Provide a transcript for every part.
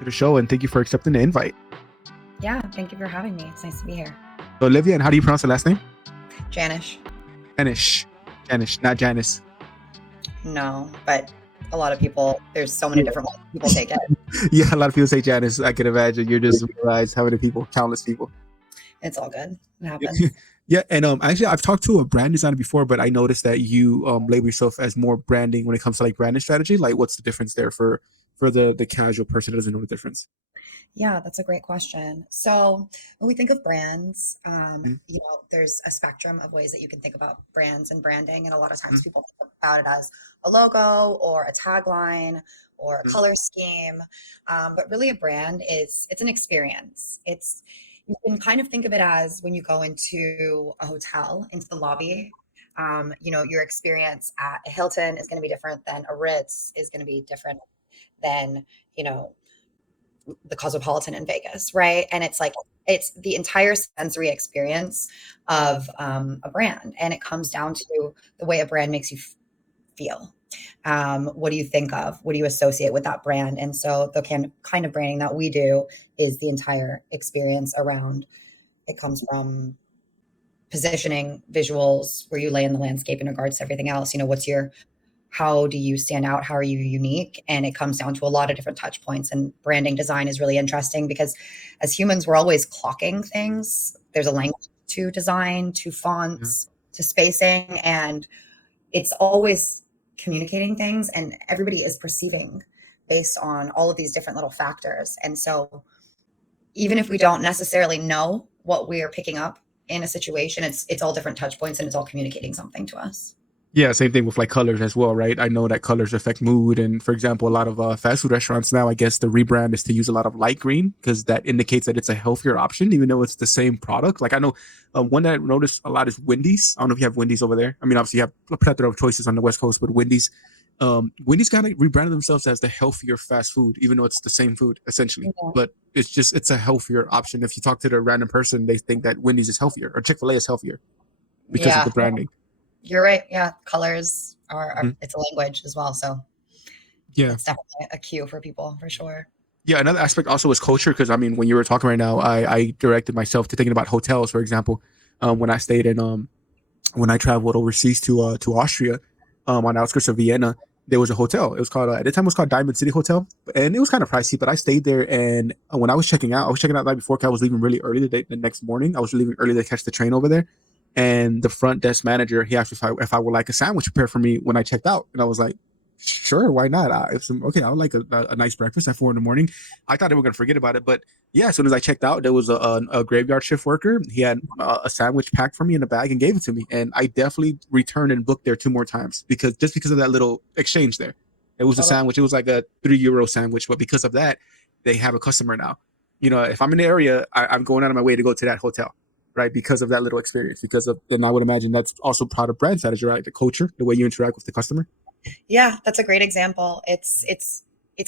to the show, and thank you for accepting the invite. Yeah, thank you for having me. It's nice to be here. So Olivia, and how do you pronounce the last name? Janish. Janish, not Janice. No, but a lot of people, there's so many different ways people take it. Yeah, a lot of people say Janice. I can imagine. You're just surprised how many people, countless people. It's all good. It happens. Yeah, and actually, I've talked to a brand designer before, but I noticed that you label yourself as more branding when it comes to like branding strategy. Like, what's the difference there for the casual person that doesn't know the difference? Yeah, that's a great question. So when we think of brands, Mhm. there's a spectrum of ways that you can think about brands and branding. And a lot of times Mhm. people think about it as a logo or a tagline or a Mhm. color scheme. But really a brand it's an experience. You can kind of think of it as when you go into a hotel, into the lobby. Your experience at a Hilton is going to be different than a Ritz, is going to be different than, you know, the Cosmopolitan in Vegas, right? And it's the entire sensory experience of a brand, and it comes down to the way a brand makes you feel. What do you think of? What do you associate with that brand? And so the kind of branding that we do is the entire experience around. It comes from positioning, visuals, where you lay in the landscape in regards to everything else. How do you stand out? How are you unique? And it comes down to a lot of different touch points. And branding design is really interesting because as humans, we're always clocking things. There's a language to design, to Yeah. fonts, to spacing, and it's always communicating things. And everybody is perceiving based on all of these different little factors. And so even if we don't necessarily know what we are picking up in a situation, it's all different touch points and it's all communicating something to us. Yeah, same thing with like colors as well, right? I know that colors affect mood, and for example, a lot of fast food restaurants now, I guess the rebrand is to use a lot of light green because that indicates that it's a healthier option, even though it's the same product. Like I know one that I noticed a lot is Wendy's. I don't know if you have Wendy's over there. I mean, obviously you have a plethora of choices on the West Coast, but Wendy's kind of rebranded themselves as the healthier fast food, even though it's the same food essentially. Yeah. But it's a healthier option. If you talk to the random person, they think that Wendy's is healthier or Chick-fil-A is healthier because of Yeah, the branding. you're right. Yeah, colors are Mhm. it's a language as well, so Yeah. it's definitely a cue for people for sure. Yeah, another aspect also is culture because I mean, when you were talking right now, I directed myself to thinking about hotels, for example. When I stayed in when I traveled overseas to Austria, on the outskirts of Vienna, there was a hotel. It was called at the time it was called Diamond City Hotel, and it was kind of pricey. But I stayed there, and when I was checking out the night before. 'Cause I was leaving really early the next morning. I was leaving early to catch the train over there, and the front desk manager he asked if I would like a sandwich prepared for me when I checked out, and I was like, sure, why not? Okay, I would like a nice breakfast at 4 in the morning. I thought they were gonna forget about it, but yeah, as soon as I checked out, there was a graveyard shift worker. He had a sandwich packed for me in a bag and gave it to me, and I definitely returned and booked there 2 more times because of that little exchange there. It was a Totally. sandwich. It was like a €3 sandwich, but because of that, they have a customer now. If I'm in the area, I'm going out of my way to go to that hotel, right? Because of that little experience. And I would imagine that's also part of brand strategy, right? The culture, the way you interact with the customer. Yeah, that's a great example. It's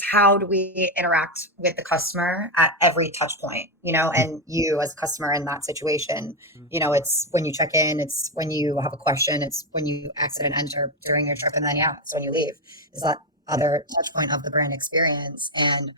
how do we interact with the customer at every touch point, and you as a customer in that situation, it's when you check in, it's when you have a question, it's when you exit and enter during your trip, and then yeah, it's when you leave. Is that other touch point of the brand experience? And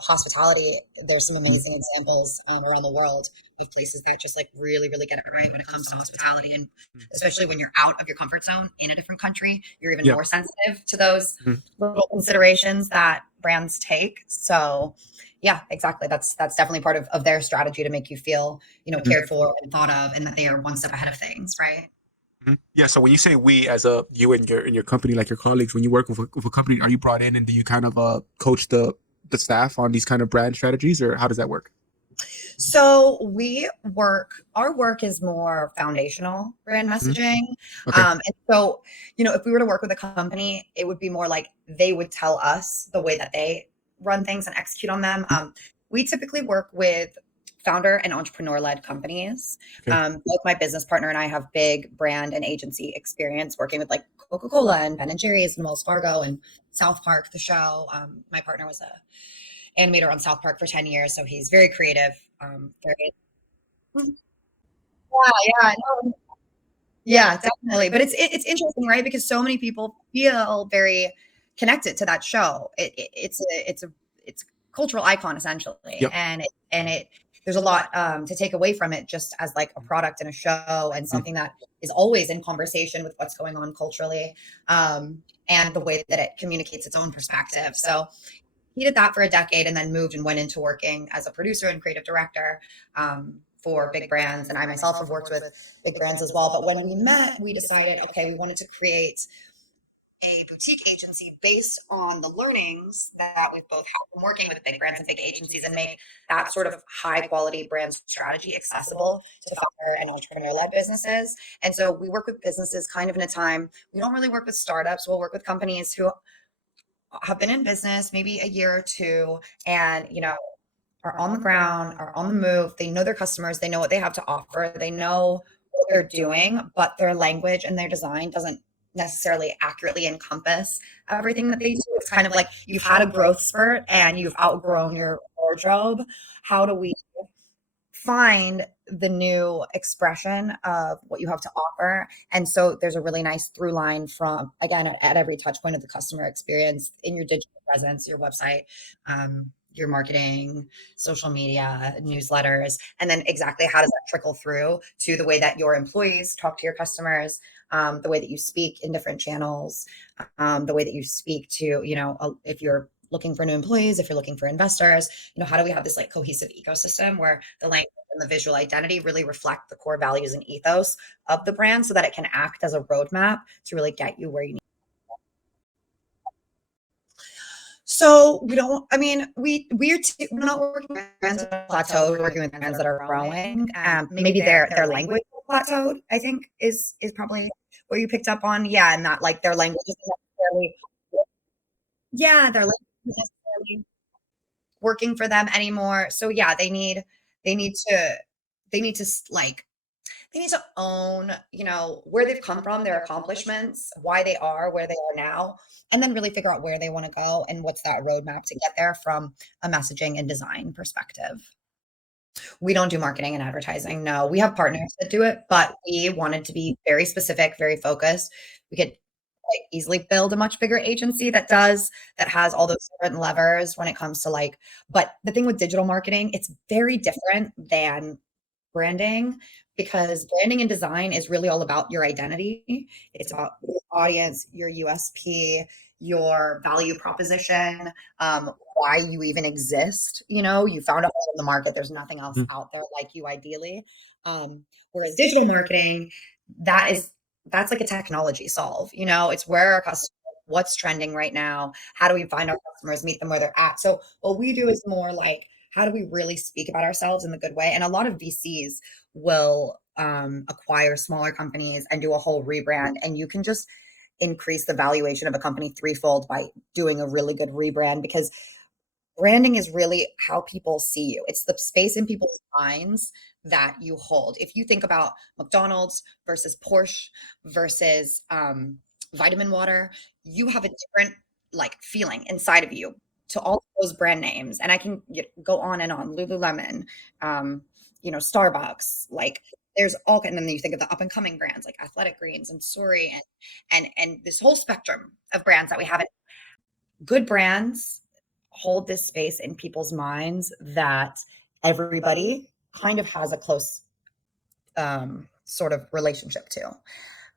hospitality, there's some amazing examples around the world of places that just like really, really get it right when it comes to hospitality. And especially when you're out of your comfort zone in a different country, you're even Yeah. more sensitive to those Mhm. little considerations that brands take. So yeah, exactly. That's definitely part of their strategy to make you feel, Mhm. cared for and thought of, and that they are one step ahead of things, right? Mhm. Yeah. So when you say we, as you and your company, like your colleagues, when you work with a company, are you brought in and do you kind of coach the staff on these kind of brand strategies, or how does that work? So our work is more foundational brand Mhm. messaging. Okay. And so, if we were to work with a company, it would be more like they would tell us the way that they run things and execute on them. We typically work with founder and entrepreneur led companies. Okay. Both my business partner and I have big brand and agency experience working with like Coca-Cola and Ben and Jerry's and Wells Fargo and South Park, the show. My partner was a animator on South Park for 10 years. So he's very creative. Very, yeah, no, yeah, definitely. But it's interesting, right? Because so many people feel very connected to that show. It's a cultural icon essentially. Yep. And it there's a lot to take away from it just as like a product and a show and Mm. something that is always in conversation with what's going on culturally, and the way that it communicates its own perspective. So he did that for a decade and then moved and went into working as a producer and creative director, for big brands. And I myself have worked with big brands as well. But when we met, we decided, okay, we wanted to create a boutique agency based on the learnings that we've both had from working with big brands and big agencies, and make that sort of high quality brand strategy accessible to founder and entrepreneur led businesses. And so we work with businesses kind of in a time, we don't really work with startups. We'll work with companies who have been in business maybe a year or two, and are on the ground, are on the move. They know their customers, they know what they have to offer, they know what they're doing, but their language and their design doesn't necessarily accurately encompass everything that they do. It's kind of like you've had a growth spurt and you've outgrown your wardrobe. How do we find the new expression of what you have to offer? And so there's a really nice through line from, again, at every touch point of the customer experience, in your digital presence, your website, your marketing, social media, newsletters, and then exactly how does that trickle through to the way that your employees talk to your customers, the way that you speak in different channels, the way that you speak to, if you're looking for new employees, if you're looking for investors, how do we have this like cohesive ecosystem where the language and the visual identity really reflect the core values and ethos of the brand so that it can act as a roadmap to really get you where you need. So we don't, I mean, we're not working with brands that are plateaued, we're working with brands that are growing. Maybe their language plateaued, I think is probably what you picked up on. Yeah. And that like their language isn't necessarily, yeah, their language isn't necessarily working for them anymore. So yeah, they need to they need to like they need to own, where they've come from, their accomplishments, why they are where they are now, and then really figure out where they want to go and what's that roadmap to get there from a messaging and design perspective. We don't do marketing and advertising. No, we have partners that do it, but we wanted to be very specific, very focused. We could like easily build a much bigger agency that has all those different levers when it comes to like, but the thing with digital marketing, it's very different than branding, because branding and design is really all about your identity. It's about your audience, your USP, your value proposition, why you even exist. You found a hole in the market. There's nothing else Mm. out there like you, ideally. Whereas digital marketing, that is that's like a technology solve. It's where our customers, what's trending right now, how do we find our customers, meet them where they're at. So what we do is more like, how do we really speak about ourselves in the good way? And a lot of VCs will acquire smaller companies and do a whole rebrand, and you can just increase the valuation of a company threefold by doing a really good rebrand, because branding is really how people see you. It's the space in people's minds that you hold. If you think about McDonald's versus Porsche versus vitamin water, you have a different like feeling inside of you to all of those brand names. And I can go on and on. Lululemon, Starbucks, like there's all, and then you think of the up and coming brands like Athletic Greens and Suri, and this whole spectrum of brands that we have. Good brands hold this space in people's minds that everybody kind of has a close sort of relationship to.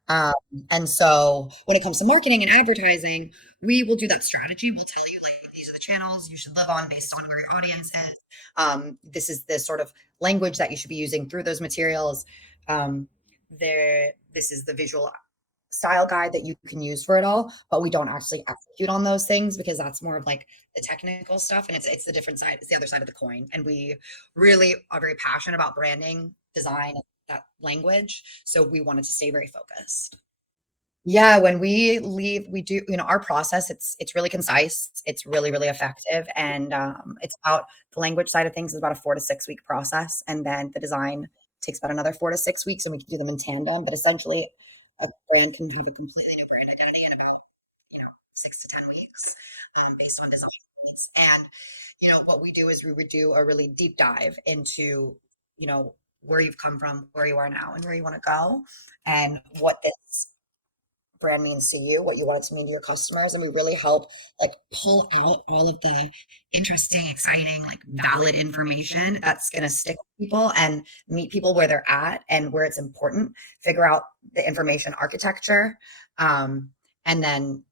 Um, and so when it comes to marketing and advertising, we will do that strategy. We'll tell you like these are the channels you should live on based on where your audience is. This is the sort of language that you should be using through those materials. This is the visual style guide that you can use for it all, but we don't actually execute on those things because that's more of like the technical stuff, and it's the different side, it's the other side of the coin. And we really are very passionate about branding, design, that language. So we wanted to stay very focused. Yeah, when we leave, we do, our process, it's really concise, it's really, really effective, and it's about the language side of things is about a 4 to 6 week process, and then the design takes about another 4 to 6 weeks, and we can do them in tandem. But essentially, a brand can have a completely new brand identity in about 6 to 10 weeks, based on design needs. And what we do is we would do a really deep dive into where you've come from, where you are now, and where you want to go, and what this brand means to you, what you want it to mean to your customers, and we really help like pull out all of the interesting, exciting, like valid information that's going to stick with people and meet people where they're at and where it's important, figure out the information architecture, and then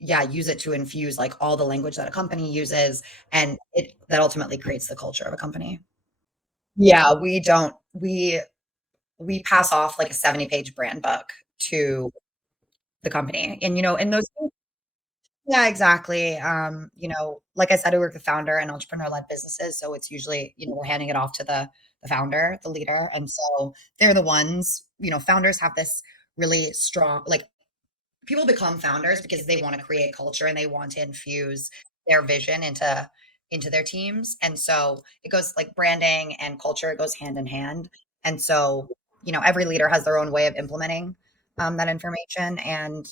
yeah, use it to infuse like all the language that a company uses, and it that ultimately creates the culture of a company. Yeah, we don't we pass off like a 70-page brand book to the company. And, and those yeah, exactly. Like I said, I work with founder and entrepreneur-led businesses, so it's usually, we're handing it off to the founder, the leader, and so they're the ones, founders have this really strong like people become founders because they want to create culture and they want to infuse their vision into their teams. And so it goes like branding and culture goes hand in hand. And so, every leader has their own way of implementing that information and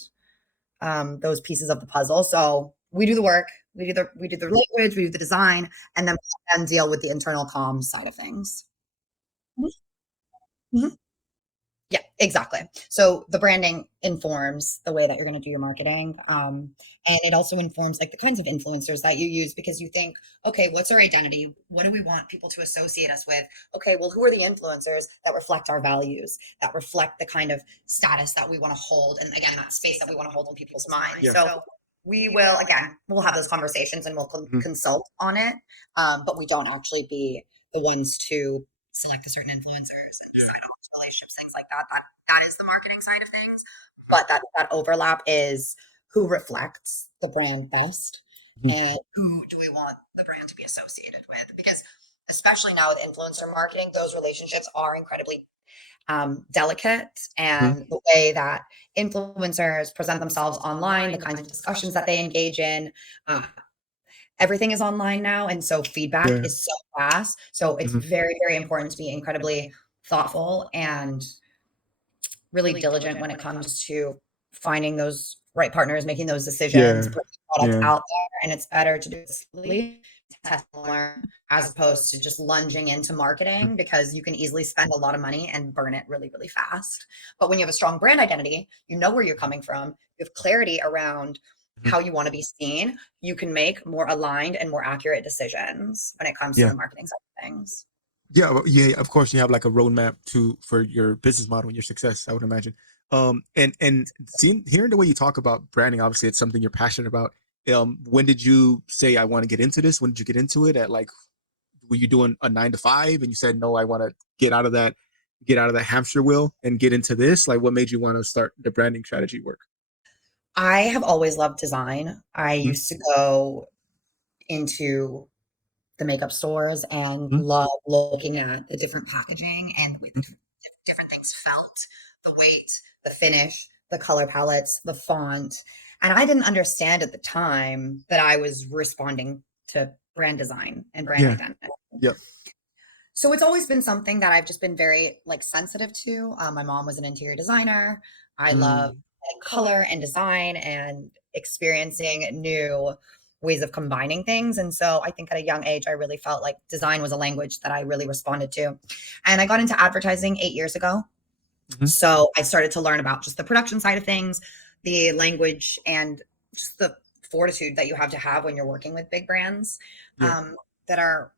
those pieces of the puzzle. So we do the work, we do the language, we do the design, and then deal with the internal comms side of things. Mhm. Yeah, exactly. So the branding informs the way that you're going to do your marketing. And it also informs like the kinds of influencers that you use because you think, okay, what's our identity? What do we want people to associate us with? Okay, well, who are the influencers that reflect our values, that reflect the kind of status that we want to hold? And again, that space that we want to hold in people's minds. Yeah. So we'll have those conversations and we'll consult on it. But we don't actually be the ones to select the certain influencers and decide on relationships, things like that. That is the marketing side of things. But that overlap is who reflects the brand best Mhm. and who do we want the brand to be associated with? Because especially now with influencer marketing, those relationships are incredibly delicate, Mhm. and the way that influencers present themselves online, the kinds of discussions that they engage in, uh, everything is online now, and so feedback Yeah. is so fast. So it's Mhm. very, very important to be incredibly thoughtful and really diligent when it comes to finding those right partners, making those decisions, Yeah. putting the product Yeah. out there, and it's better to do it slowly, test and learn, as opposed to just lunging into Mhm. marketing because you can easily spend a lot of money and burn it really, really fast. But when you have a strong brand identity, you know where you're coming from, you have clarity around Mhm. how you want to be seen, you can make more aligned and more accurate decisions when it comes to Yeah. the marketing side of things. Yeah, well, yeah, of course you have like a roadmap to for your business model and your success, I would imagine. And seeing hearing the way you talk about branding, obviously it's something you're passionate about. When did you say I want to get into this? When did you get into it? At like were you doing a 9 to 5 and you said no, I want to get out of that hamster wheel and get into this? Like what made you want to start the branding strategy work? I have always loved design. I Mhm. used to go into the makeup stores and Mhm. love looking at the different packaging and with different things felt, the weight, the finish, the color palettes, the font. And I didn't understand at the time that I was responding to brand design and brand Yeah. identity. Yep. So it's always been something that I've just been very like sensitive to. My mom was an interior designer. I love Mm. color and design and experiencing new ways of combining things. And so I think at a young age, I really felt like design was a language that I really responded to. And I got into advertising 8 years ago. Mhm. So I started to learn about just the production side of things, the language, and just the fortitude that you have to have when you're working with big brands Yeah. that are,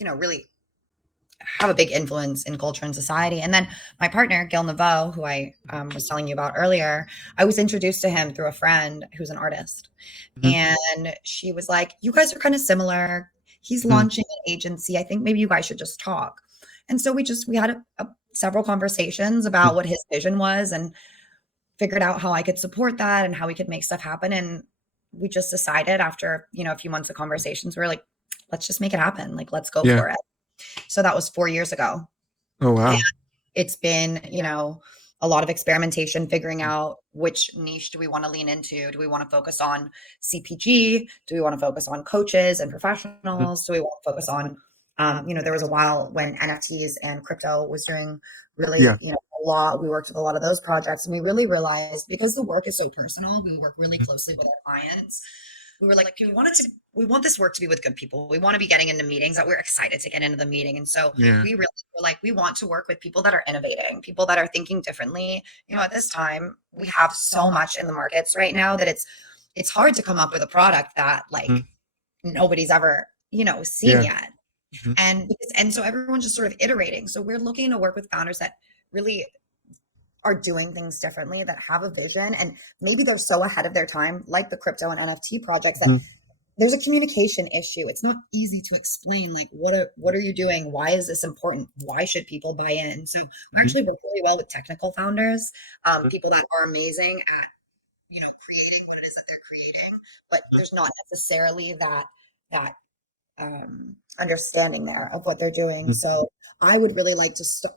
really have a big influence in culture and society. And then my partner, Gil Naveau, who I was telling you about earlier, I was introduced to him through a friend who's an artist. Mhm. And she was like, you guys are kind of similar. He's Mhm. launching an agency. I think maybe you guys should just talk. And so we had several conversations Mhm. about what his vision was and figured out how I could support that and how we could make stuff happen. And we just decided after, a few months of conversations, we were like, let's just make it happen. Like, let's go Yeah. for it. So that was 4 years ago. Oh And wow. it's been, a lot of experimentation, figuring Mm. out which niche do we want to lean into? Do we want to focus on CPG? Do we want to focus on coaches and Mhm. professionals? Do we want to focus on, there was a while when NFTs and crypto was doing really, Yeah. a lot. We worked with a lot of those projects and we really realized because the work is so personal, we work really Mhm. closely with our clients. we were like, we want this work to be with good people. We want to be getting into meetings that we're excited to get into the meeting. And so Yeah. we really were like, we want to work with people that are innovating, people that are thinking differently. At this time, we have so much in the markets right now that it's hard to come up with a product that like Mhm. nobody's ever, seen Yeah. yet. Mhm. And so everyone's just sort of iterating. So we're looking to work with founders that really are doing things differently, that have a vision, and maybe they're so ahead of their time, like the crypto and NFT projects, that Mhm. there's a communication issue. It's not easy to explain, like, what are you doing? Why is this important? Why should people buy in? So I Mhm. actually work really well with technical founders, Mhm. people that are amazing at creating what it is that they're creating, but Mhm. there's not necessarily that understanding there of what they're doing. Mhm. So I would really like to start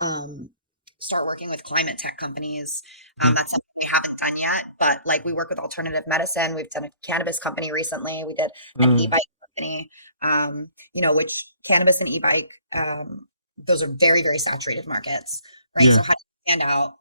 working with climate tech companies. Mhm. That's something we haven't done yet, but like we work with alternative medicine. We've done a cannabis company recently. We did an Mm. e-bike company, which cannabis and e-bike, those are very, very saturated markets, right? Yeah. So how do you stand out?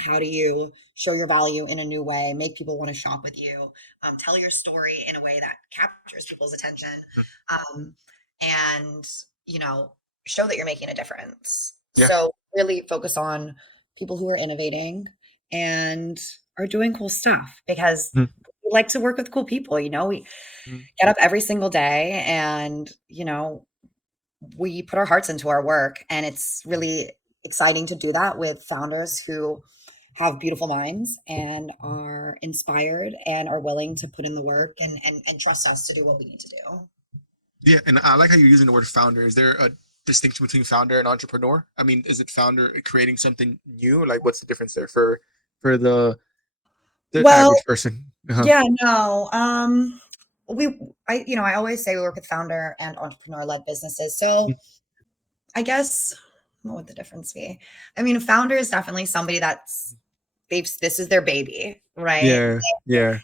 How do you show your value in a new way, make people want to shop with you, tell your story in a way that captures people's attention, Mhm. um, and, you know, show that you're making a difference. Yeah. So really focus on people who are innovating and are doing cool stuff because Mhm. we like to work with cool people. We Mhm. get up every single day and, we put our hearts into our work, and it's really exciting to do that with founders who have beautiful minds and are inspired and are willing to put in the work and trust us to do what we need to do. Yeah, and I like how you're using the word founder. Is there a distinction between founder and entrepreneur? I mean, is it founder creating something new? Like, what's the difference there for the Well, average person? Uh-huh. yeah, no. I always say we work with founder and entrepreneur led businesses. So Mhm. I guess what would the difference be? I mean, a founder is definitely somebody this is their baby, right? Yeah, yeah,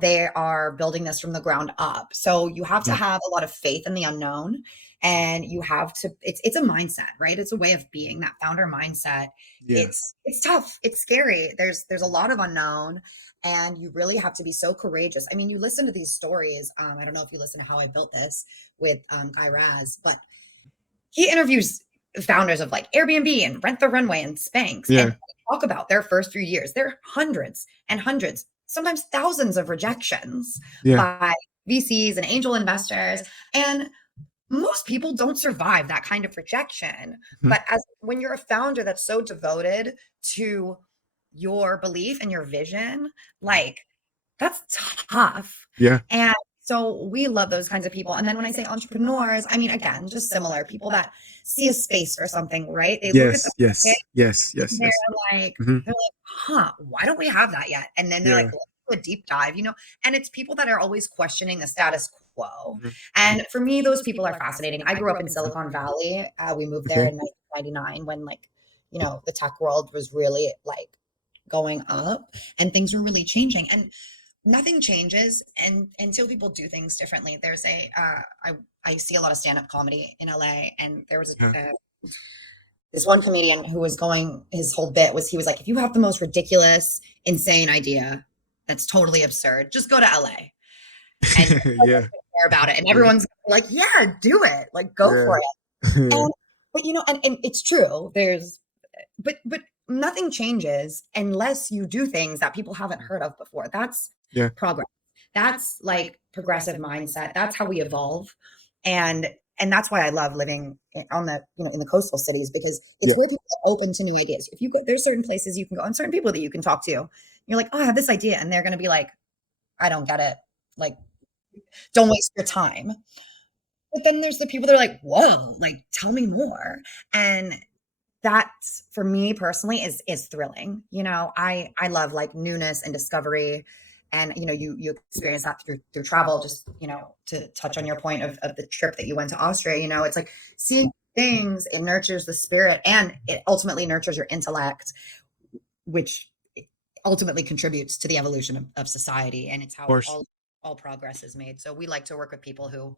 They are building this from the ground up. So you have to mhm, have a lot of faith in the unknown, and you have to it's a mindset, right? It's a way of being. That founder mindset. yeah, It's tough. It's scary. There's a lot of unknown, and you really have to be so courageous. I mean, you listen to these stories. I don't know if you listen to How I Built This with Guy Raz, but he interviews founders of like Airbnb and Rent the Runway and Spanx, and yeah, they talk about their first few years. There are hundreds and hundreds, sometimes thousands of rejections yeah, by VCs and angel investors. And most people don't survive that kind of rejection. mhm, But as when you're a founder that's so devoted to your belief and your vision, like that's tough. yeah, And so we love those kinds of people. And then when I say entrepreneurs, I mean, again, just similar people that see a space for something, right? They look at the yes, market yes, yes, and yes, yes, like, hmm, they're like, huh, why don't we have that yet? And then they're like, yeah, let's do a deep dive, and it's people that are always questioning the status quo. mhm, And for me, those people are fascinating. I grew up in mhm, Silicon Valley. We moved there okay, in 1999 when like, the tech world was really like going up and things were really changing. And nothing changes and until people do things differently. There's I see a lot of stand-up comedy in LA, and there was yeah, this one comedian who was going, his whole bit was, he was like, if you have the most ridiculous, insane idea that's totally absurd, just go to LA and no one's yeah, gonna care about it. And yeah, everyone's like, yeah, do it. Like, go yeah, for it. yeah, And but and it's true. But nothing changes unless you do things that people haven't heard of before. That's yeah, progress. That's like progressive mindset. That's how we evolve. And and that's why I love living on the in the coastal cities, because it's yeah, where people are open to new ideas. If you go, there's certain places you can go and certain people that you can talk to. You're like, oh, I have this idea, and they're going to be like, I don't get it. Like, don't waste your time. But then there's the people that are like, whoa, like, tell me more. And that's, for me personally, is thrilling. I love like newness and discovery. And you experience that through travel. Just to touch on your point of the trip that you went to Austria, it's like seeing things, it nurtures the spirit, and it ultimately nurtures your intellect, which ultimately contributes to the evolution of society. And it's of how course. all progress is made. So we like to work with people who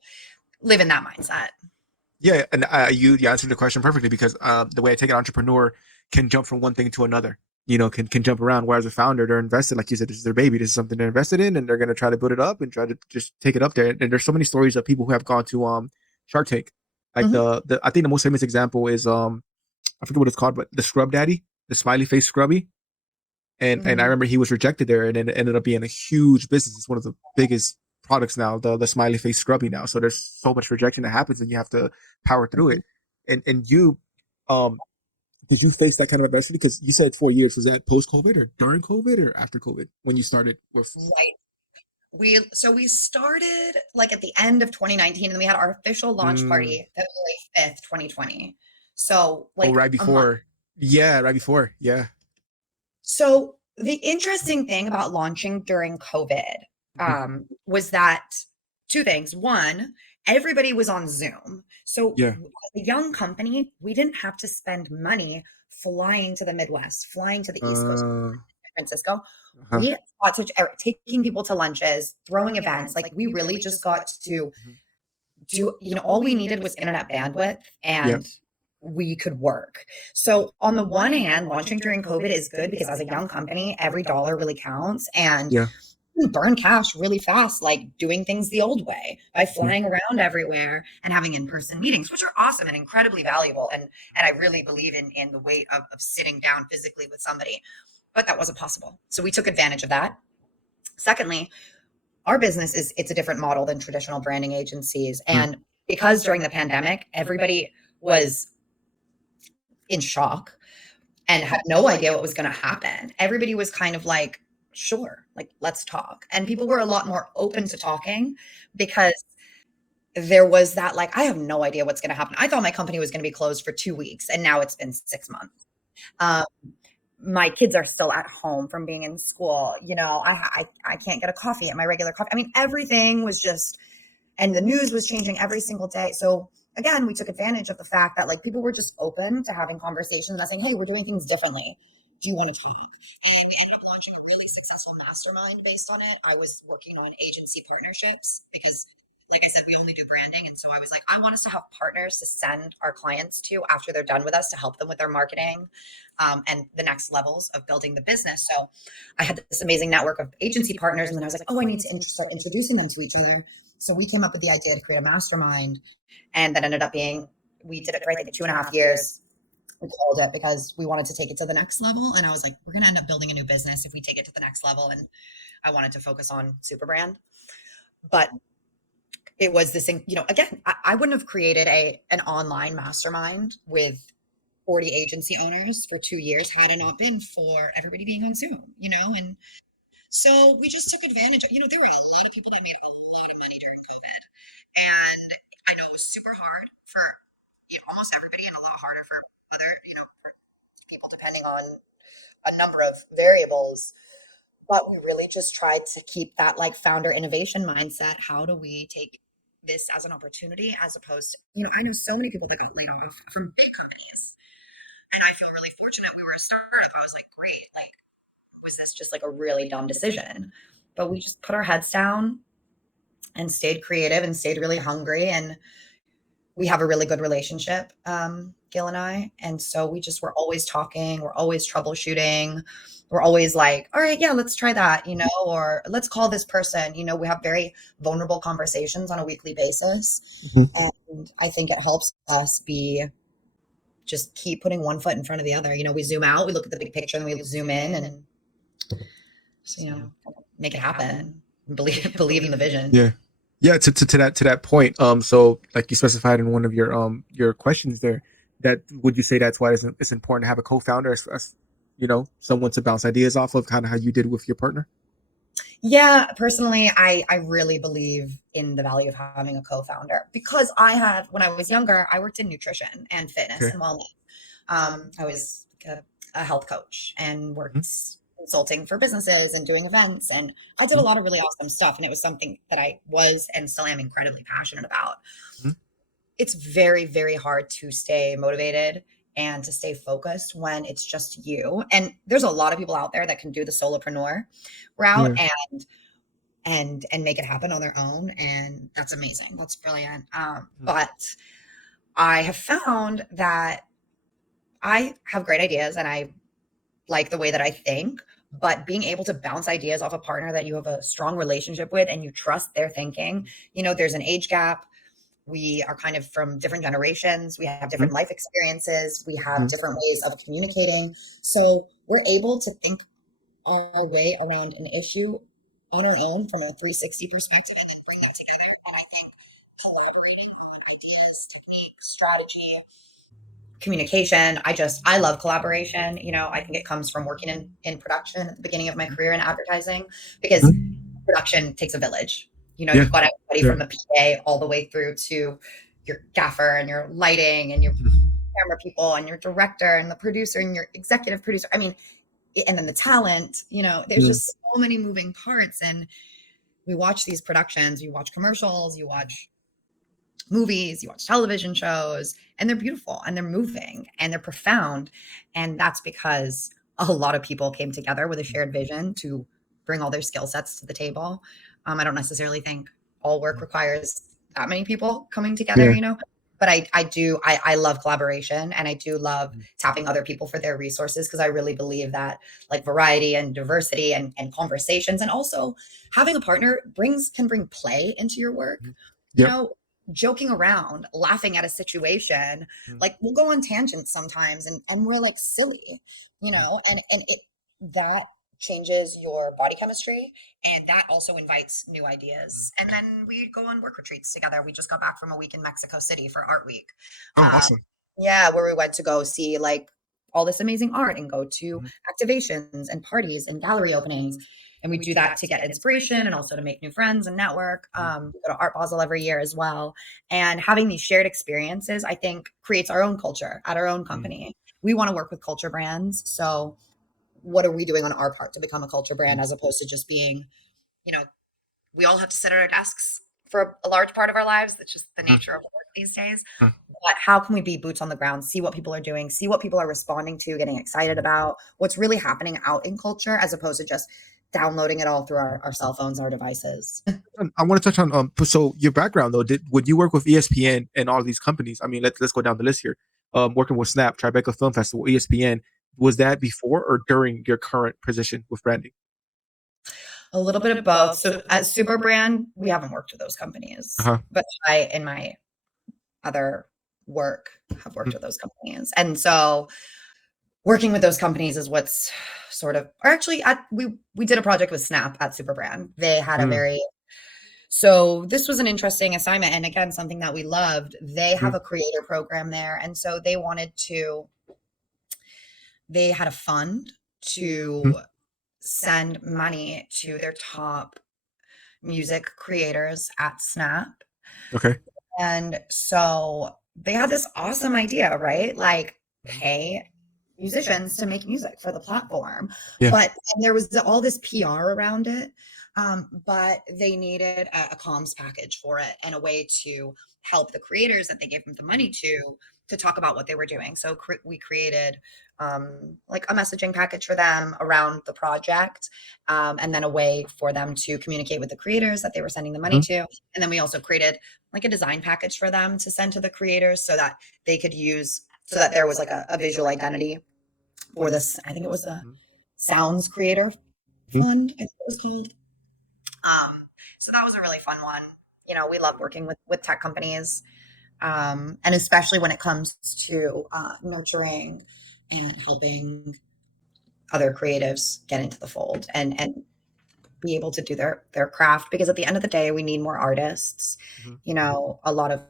live in that mindset. Yeah, and you answered the question perfectly because the way I take an entrepreneur can jump from one thing to another. can jump around. Whereas a founder, they're invested, like you said, this is their baby. This is something they're invested in, and they're going to try to build it up and try to just take it up there. And there's so many stories of people who have gone to Shark Tank. Like Mhm. the I think the most famous example is I forget what it's called, but the Scrub Daddy, the smiley face scrubby. And I Mm, remember he was rejected there, and it ended up being a huge business. It's one of the biggest products now, the smiley face scrubby now. So there's so much rejection that happens, and you have to power through mhm. it. And you, um, did you face that kind of adversity? Because you said 4 years. Was that post COVID or during COVID or after COVID when you started with? Right. We started like at the end of 2019, and then we had our official launch Mm, party February 5th, 2020. So oh, like right a month. before. Yeah, right before. Yeah. So the interesting thing about launching during COVID Mhm. was that two things. One, everybody was on Zoom. So Yeah. as a young company, we didn't have to spend money flying to the Midwest, flying to the East Coast, Uh, San Francisco. huh. We got to taking people to lunches, throwing events. Like we really just got to Mhm. do, all we needed was internet bandwidth Yeah. and we could work. So on the one hand, launching during COVID is good because as a young company, every dollar really counts and Yeah. you burn cash really fast, like doing things the old way by Mhm. flying around everywhere and having in-person meetings, which are awesome and incredibly valuable. And I really believe in the weight of sitting down physically with somebody, but that wasn't possible. So we took advantage of that. Secondly, our business is it's a different model than traditional branding agencies. Mhm. And because during the pandemic, everybody was in shock and had no idea what was going to happen. Everybody was kind of like, sure, like let's talk. And people were a lot more open to talking because there was that like, I have no idea what's going to happen. I thought my company was going to be closed for 2 weeks and now it's been 6 months. Um, my kids are still at home from being in school. I can't get a coffee at my regular coffee. I mean, everything was just, and the news was changing every single day. So again, we took advantage of the fact that like people were just open to having conversations and saying, hey, we're doing things differently. Do you want to talk? And we ended up launching a really successful mastermind based on it. I was working on agency partnerships because like I said, we only do branding. And so I was like, I want us to have partners to send our clients to after they're done with us to help them with their marketing and the next levels of building the business. So I had this amazing network of agency partners. And then I was like, oh, I need to start introducing them to each other. So we came up with the idea to create a mastermind. And that ended up being, we did it for I think 2.5 years. We called it because we wanted to take it to the next level. And I was like, we're going to end up building a new business if we take it to the next level. And I wanted to focus on SuperBrand. But it was this thing, again, I wouldn't have created an online mastermind with 40 agency owners for 2 years had it not been for everybody being on Zoom. And so we just took advantage of, there were a lot of people that made a lot of money during COVID. And I know it was super hard for almost everybody and a lot harder for other, for people depending on a number of variables. But we really just tried to keep that like founder innovation mindset. How do we take this as an opportunity as opposed to, I know so many people that got laid off from big companies. And I feel really fortunate we were a startup. I was like, great. Like, was this just like a really dumb decision? But we just put our heads down and stayed creative and stayed really hungry. And we have a really good relationship, Gil and I. And so we just, we're always talking, we're always troubleshooting. We're always like, all right, yeah, let's try that, or let's call this person. We have very vulnerable conversations on a weekly basis. Mhm. And I think it helps us be just keep putting one foot in front of the other. We zoom out, we look at the big picture, and we zoom in and so, make it happen. Believe in the vision. Yeah. Yeah, to that point, so like you specified in one of your questions there, that would you say that's why it's important to have a co-founder as someone to bounce ideas off of, kind of how you did with your partner? Yeah, personally, I really believe in the value of having a co-founder because when I was younger, I worked in nutrition and fitness Okay. and wellness. I was a health coach and Mhm. worked consulting for businesses and doing events. And I did a Mhm. lot of really awesome stuff. And it was something that I was and still am incredibly passionate about. Mhm. It's very, very hard to stay motivated and to stay focused when it's just you. And there's a lot of people out there that can do the solopreneur route Yeah. and make it happen on their own. And that's amazing. That's brilliant. Mhm. But I have found that I have great ideas and I like the way that I think, but being able to bounce ideas off a partner that you have a strong relationship with and you trust their thinking. There's an age gap. We are kind of from different generations. We have different life experiences. We have Mhm. different ways of communicating. So we're able to think our way around an issue on our own from a 360 perspective and then bring that together. And I think collaborating on ideas, technique, strategy, communication. I love collaboration. I think it comes from working in production at the beginning of my career in advertising, because Mhm. production takes a village. Yeah. You've got everybody Yeah. from the PA all the way through to your gaffer and your lighting and your Mhm. camera people and your director and the producer and your executive producer. I mean, and then the talent, there's Mhm. just so many moving parts. And we watch these productions, you watch commercials, you watch movies, you watch television shows, and they're beautiful and they're moving and they're profound. And that's because a lot of people came together with a shared vision to bring all their skill sets to the table. I don't necessarily think all work requires that many people coming together, Yeah. but I love collaboration, and I do love tapping other people for their resources, because I really believe that like variety and diversity and conversations, and also having a partner can bring play into your work. you Yep. know Joking around, laughing at a situation. Like, we'll go on tangents sometimes, and we're like silly, and it that changes your body chemistry, and that also invites new ideas. And then we go on work retreats together. We just got back from a week in Mexico City for Art Week. Oh, uh, awesome. yeah, where we went to go see like all this amazing art and go to Mhm. activations and parties and gallery openings. And we do that to get inspiration and also to make new friends and network. We go to Art Basel every year as well. And having these shared experiences, I think, creates our own culture at our own Mhm. company. We want to work with culture brands. So what are we doing on our part to become a culture brand, as opposed to just being, you know, we all have to sit at our desks for a large part of our lives. That's just the nature of work these days. Mhm. But how can we be boots on the ground, see what people are doing, see what people are responding to, getting excited about, what's really happening out in culture, as opposed to just downloading it all through our cell phones, our devices. I want to touch on so your background though. Would you work with ESPN and all these companies? I mean, let's go down the list here. Working with Snap, Tribeca Film Festival, ESPN. Was that before or during your current position with branding? A little bit of both. So at SuperBrand, we haven't worked with those companies, Uh-huh. but I, in my other work, have worked Mhm. with those companies. And so working with those companies is what's sort of, or actually we did a project with Snap at Superbrand. They had a Mhm. very, so this was an interesting assignment, and again, something that we loved. They have Mhm. a creator program there, and so they had a fund Mhm. to send money to their top music creators at Snap. Okay. And so they had this awesome idea, right? Like, pay musicians to make music for the platform. Yeah. But and there was all this PR around it. But they needed a comms package for it, and a way to help the creators that they gave them the money to talk about what they were doing. So we created like a messaging package for them around the project, and then a way for them to communicate with the creators that they were sending the money Mhm. to. And then we also created like a design package for them to send to the creators, so that they could use, so that there was like a visual identity for this. I think it was a Sounds Creator Mhm. Fund, I think it was called. So that was a really fun one. We love working with tech companies, and especially when it comes to nurturing and helping other creatives get into the fold and be able to do their craft, because at the end of the day we need more artists. Mhm. A lot of,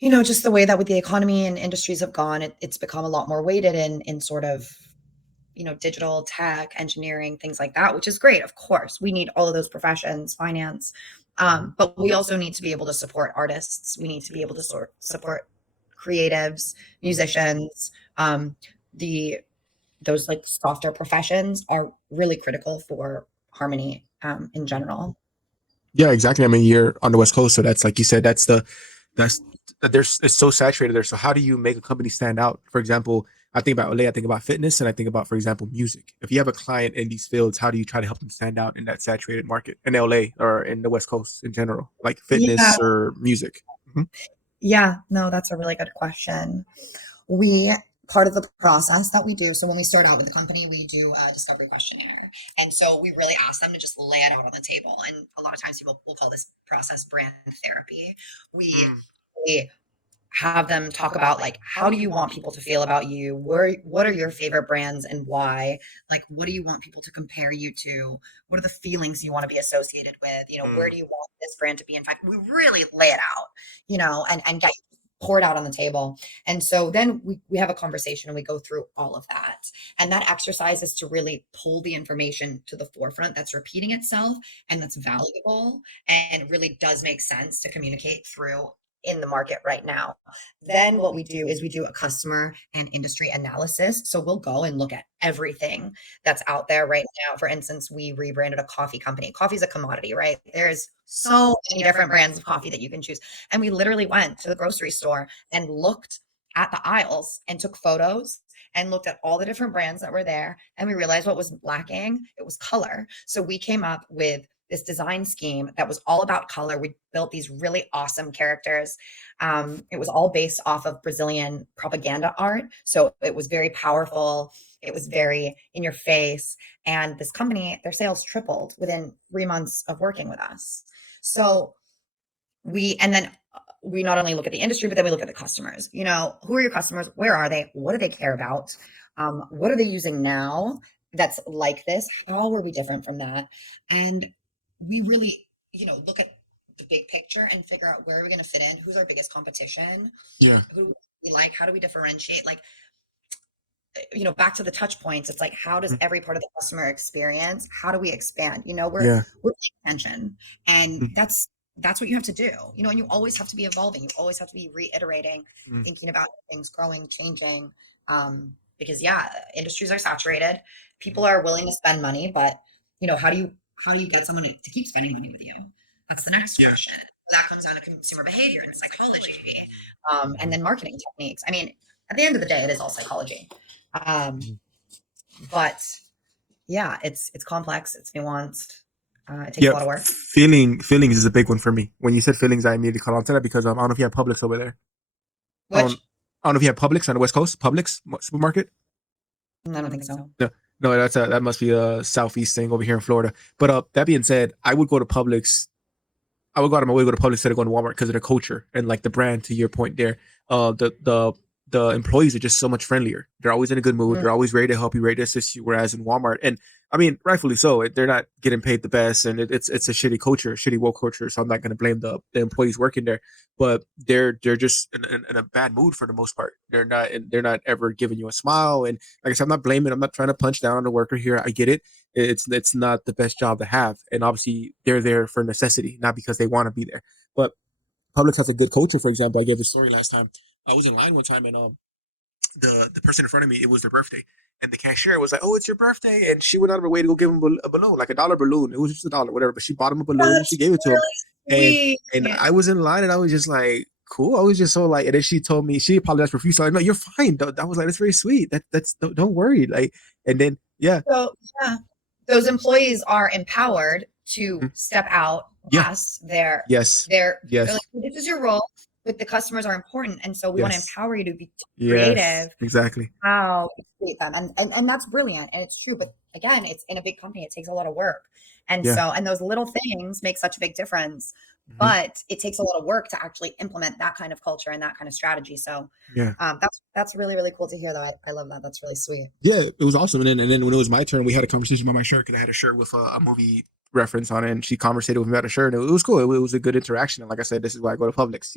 just the way that with the economy and industries have gone, it's become a lot more weighted in sort of, digital tech, engineering, things like that, which is great. Of course, we need all of those professions, finance, but we also need to be able to support artists. We need to be able to support creatives, musicians. The Those like softer professions are really critical for harmony, in general. Yeah, exactly. I mean, you're on the West Coast, so that's like you said. That's there's it's so saturated there. So how do you make a company stand out? For example, I think about LA, I think about fitness, and I think about, for example, music. If you have a client in these fields, how do you try to help them stand out in that saturated market in LA or in the West Coast in general, like Yeah, fitness or music? Mhm. yeah, no, that's a really good question. We part of the process that we do. So when we start out with the company, we do a discovery questionnaire. And so we really ask them to just lay it out on the table. And a lot of times people will call this process brand therapy. We, Mm, we have them talk about like, how do you want people to feel about you? What are your favorite brands and why? Like, what do you want people to compare you to? What are the feelings you want to be associated with? Where mm, do you want this brand to be in 5? We really lay it out, and get poured out on the table. And so then we have a conversation and we go through all of that. And that exercise is to really pull the information to the forefront that's repeating itself and that's valuable and really does make sense to communicate through in the market right now. Then what we do is we do a customer and industry analysis. So we'll go and look at everything that's out there right now. For instance, we rebranded a coffee company. Coffee is a commodity, right? There's so many different brands of coffee that you can choose. And we literally went to the grocery store and looked at the aisles and took photos and looked at all the different brands that were there. And we realized what was lacking. It was color. So we came up with this design scheme that was all about color. We built these really awesome characters. It was all based off of Brazilian propaganda art. So it was very powerful. It was very in your face. And this company, their sales tripled within 3 months of working with us. So and then we not only look at the industry, but then we look at the customers. Who are your customers? Where are they? What do they care about? What are they using now that's like this? How are we different from that? And we really, look at the big picture and figure out where are we going to fit in? Who's our biggest competition? yeah. Who do we like? How do we differentiate? Like, back to the touch points. It's like, how does Mm, every part of the customer experience? How do we expand? yeah. We're paying attention, and Mm, that's what you have to do. And you always have to be evolving. You always have to be reiterating, mm, thinking about things, growing, changing. Because yeah, industries are saturated. People mm, are willing to spend money, but how do you get someone to keep spending money with you? That's the next yeah. question. That comes down to consumer behavior and psychology, and then marketing techniques. I mean, at the end of the day, it is all psychology. Um, Mhm. but yeah, it's complex, it's nuanced, it takes a Yep. lot of work. Feelings is a big one for me. When you said feelings, I immediately caught on to that because I don't know if you have Publix over there. I don't, Which I don't know if you have Publix on the West Coast. Publix supermarket. I don't think so. No, no, that must be a southeast thing over here in Florida. But that being said, I would go to Publix. I would go out of my way to go to Publix instead of going to Walmart because of the culture and like the brand. To your point there, the employees are just so much friendlier. They're always in a good mood. Mm, They're always ready to help you, ready to assist you. Whereas in Walmart, and I mean, rightfully so, they're not getting paid the best, and it's a shitty culture, shitty woke culture. So I'm not going to blame the employees working there, but they're just in a bad mood for the most part. They're not ever giving you a smile. And like I said, I'm not blaming. I'm not trying to punch down on the worker here. I get it. It's not the best job to have, and obviously they're there for necessity, not because they want to be there. But Publix has a good culture. For example, I gave a story last time. I was in line one time, and the person in front of me, it was their birthday, and the cashier was like, "Oh, it's your birthday," and she went out of her way to go give him a balloon, like $1 balloon. It was just $1, whatever. But she bought him a balloon. She that's gave it to him, and really and sweet. I was in line, and I was just like, "Cool." I was just so like, and then she told me she apologized profusely. Like, "No, you're fine." I was like, "That's very sweet. That's don't worry." Like, and then yeah, So yeah, those employees are empowered to mhm, step out yeah, past their yes, their they're yes, like, this is your role, but the customers are important. And so we want to yes, empower you to be yes, creative exactly. how you create them. And that's brilliant. And it's true. But again, it's in a big company, it takes a lot of work. And Yeah. so, and those little things make such a big difference. Mhm. But it takes a lot of work to actually implement that kind of culture and that kind of strategy. So Yeah. that's really, really cool to hear though. I love that. That's really sweet. Yeah, it was awesome. And then when it was my turn, we had a conversation about my shirt because I had a shirt with a movie reference on it, and she conversated with me about a shirt. And it was cool. It was a good interaction. And like I said, this is why I go to Publix.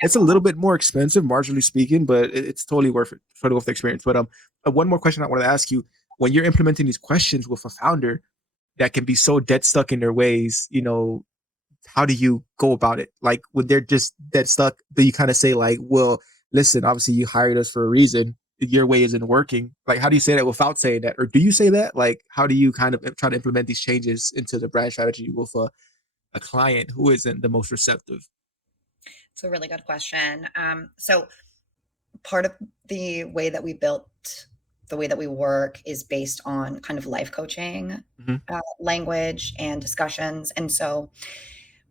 It's a little bit more expensive, marginally speaking, but it's totally worth it. Totally worth the experience. But one more question I wanted to ask you: when you're implementing these questions with a founder that can be so dead stuck in their ways, how do you go about it? Like when they're just dead stuck, do you kind of say like, well, listen, obviously you hired us for a reason. Your way isn't working. Like, how do you say that without saying that? Or do you say that? Like, how do you kind of try to implement these changes into the brand strategy with a client who isn't the most receptive? It's a really good question. So part of the way that we built the way that we work is based on kind of life coaching Hmm. language and discussions. And so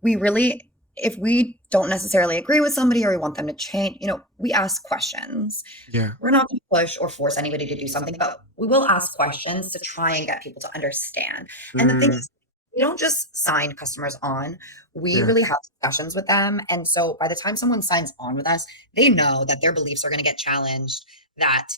we really if we don't necessarily agree with somebody or we want them to change, we ask questions. Yeah. We're not going to push or force anybody to do something, but we will ask questions to try and get people to understand. And the thing Mm, is, we don't just sign customers on, we yeah. really have discussions with them. And so by the time someone signs on with us, they know that their beliefs are going to get challenged, that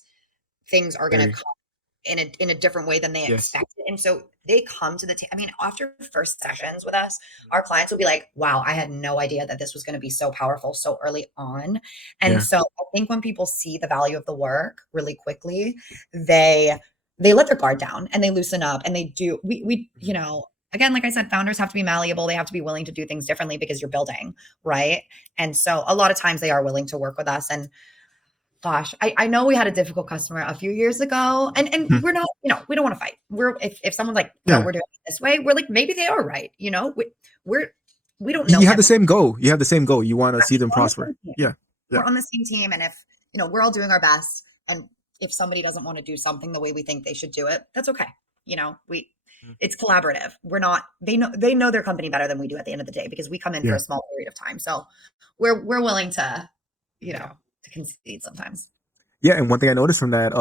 things are going to Very. come in a different way than they Yes. expected. And so they come to I mean, after first sessions with us, our clients will be like, wow, I had no idea that this was going to be so powerful so early on. And Yeah. so I think when people see the value of the work really quickly, they let their guard down and they loosen up and they do Mhm. again, like I said, founders have to be malleable. They have to be willing to do things differently because you're building, right? And so a lot of times they are willing to work with us. And gosh, I know we had a difficult customer a few years ago, and Mhm. we're not, we don't want to fight. If someone's like, no, Yeah. we're doing it this way, we're like, maybe they are right. We're we don't know You have the everything. same goal. You have the same goal. You want to see them We're on the prosper. same team. Yeah. Yeah. We're on the same team, and if we're all doing our best, and if somebody doesn't want to do something the way we think they should do it, that's okay. We Mhm. it's collaborative. We're not. They know their company better than we do at the end of the day because we come in for a Yeah. small period of time, so we're willing to you Yeah. know to concede sometimes. Yeah, and one thing I noticed from that,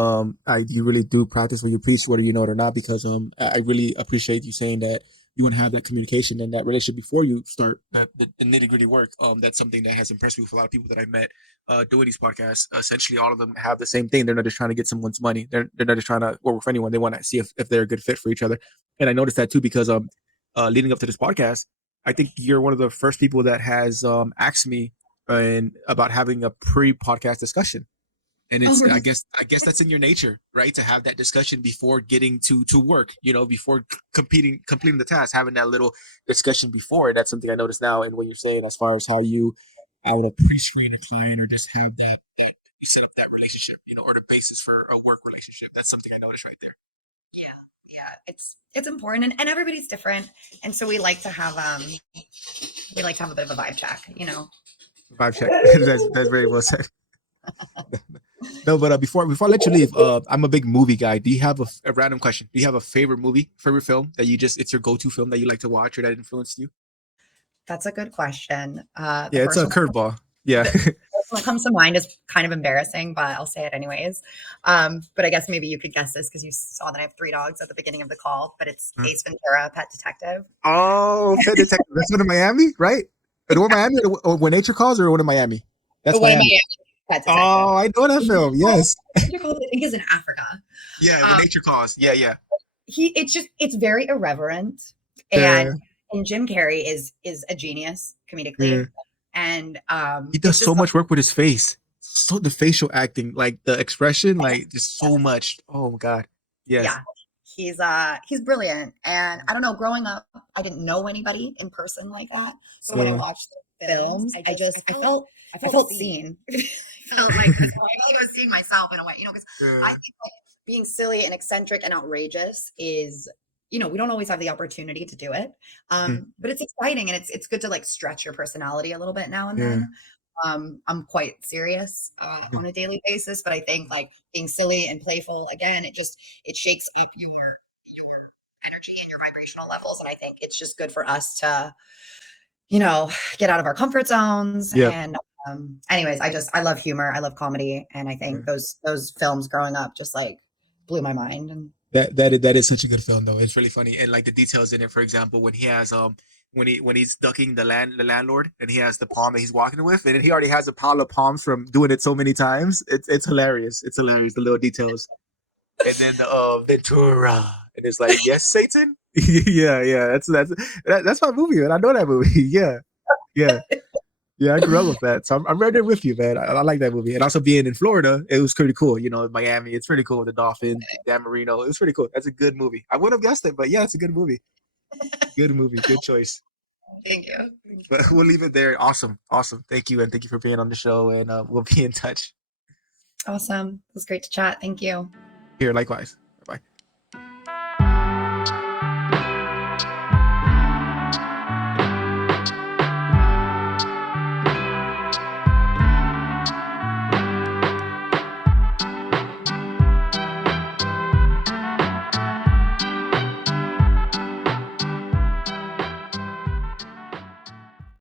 you really do practice what you preach, whether you know it or not, because I really appreciate you saying that you want to have that communication and that relationship before you start the nitty gritty work. That's something that has impressed me with a lot of people that I've met doing these podcasts. Essentially, all of them have the same thing. They're not just trying to get someone's money. They're not just trying to work with anyone. They want to see if they're a good fit for each other. And I noticed that too because leading up to this podcast, I think you're one of the first people that has asked me and about having a pre-podcast discussion, and Oh, it's really? I guess that's in your nature, right, to have that discussion before getting to work, before completing the task, having that little discussion before. And that's something I notice now. And what you're saying as far as how you, I would appreciate a client or just have that, you set up that relationship, or the basis for a work relationship. That's something I noticed right there. Yeah, it's important, and everybody's different, and so we like to have a bit of a vibe check. Vibe check. That's very well said. No, but before I let you leave, I'm a big movie guy. Do you have a random question? Do you have a favorite movie, favorite film that it's your go-to film that you like to watch or that influenced you? That's a good question. The Yeah, it's first a one curveball. Yeah. the first one that comes to mind is kind of embarrassing, but I'll say it anyways. But I guess maybe you could guess this because you saw that I have 3 dogs at the beginning of the call, but it's Ace Ventura, Pet Detective. Oh, Pet Detective. That's one in Miami, right? The one in Miami, or When Nature Calls, or one in Miami? That's What am Miami. I? Pet Detective. Oh, I know that film. Yes. Nature Calls, I think, is in Africa. Yeah, When Um, Nature Calls. Yeah, yeah. it's very irreverent, and Yeah, Jim Carrey is a genius yeah. comedically, and He does it's so just much work with his face. So the facial acting, like the expression, like just so much. Oh my God. Yes. yeah, he's brilliant. And I don't know, growing up, I didn't know anybody in person like that. So when I Uh, watched the films, I felt seen. I felt like I was seeing myself in a way, because I yeah. think like being silly and eccentric and outrageous is, we don't always have the opportunity to do it. Mhm. But it's exciting and it's good to like stretch your personality a little bit now and Yeah. then. I'm quite serious on a daily basis, but I think like being silly and playful again, it shakes up your energy and your vibrational levels, and I think it's just good for us to get out of our comfort zones. Yeah. And anyways, I love humor, I love comedy, and I think Yeah. those films growing up just like blew my mind. And That is such a good film though. It's really funny, and like the details in it. For example, when he has when he's ducking the landlord, and he has the palm that he's walking with, and he already has a pile of palms from doing it so many times. It's hilarious. It's hilarious, the little details. And then the Ventura, and it's like, yes, Satan. Yeah, yeah. That's my movie, man. I know that movie. Yeah, yeah. Yeah, I grew up with that, so I'm right there with you, man. I like that movie, and also being in Florida, it was pretty cool. Miami, it's pretty cool. The Dolphins, Dan Marino, it was pretty cool. That's a good movie. I would have guessed it, but yeah, it's a good movie. Good movie, good choice. thank you. Thank But you. we'll leave it there. Awesome, awesome. Thank you, and thank you for being on the show. And we'll be in touch. Awesome, it was great to chat. Thank you. Here, likewise.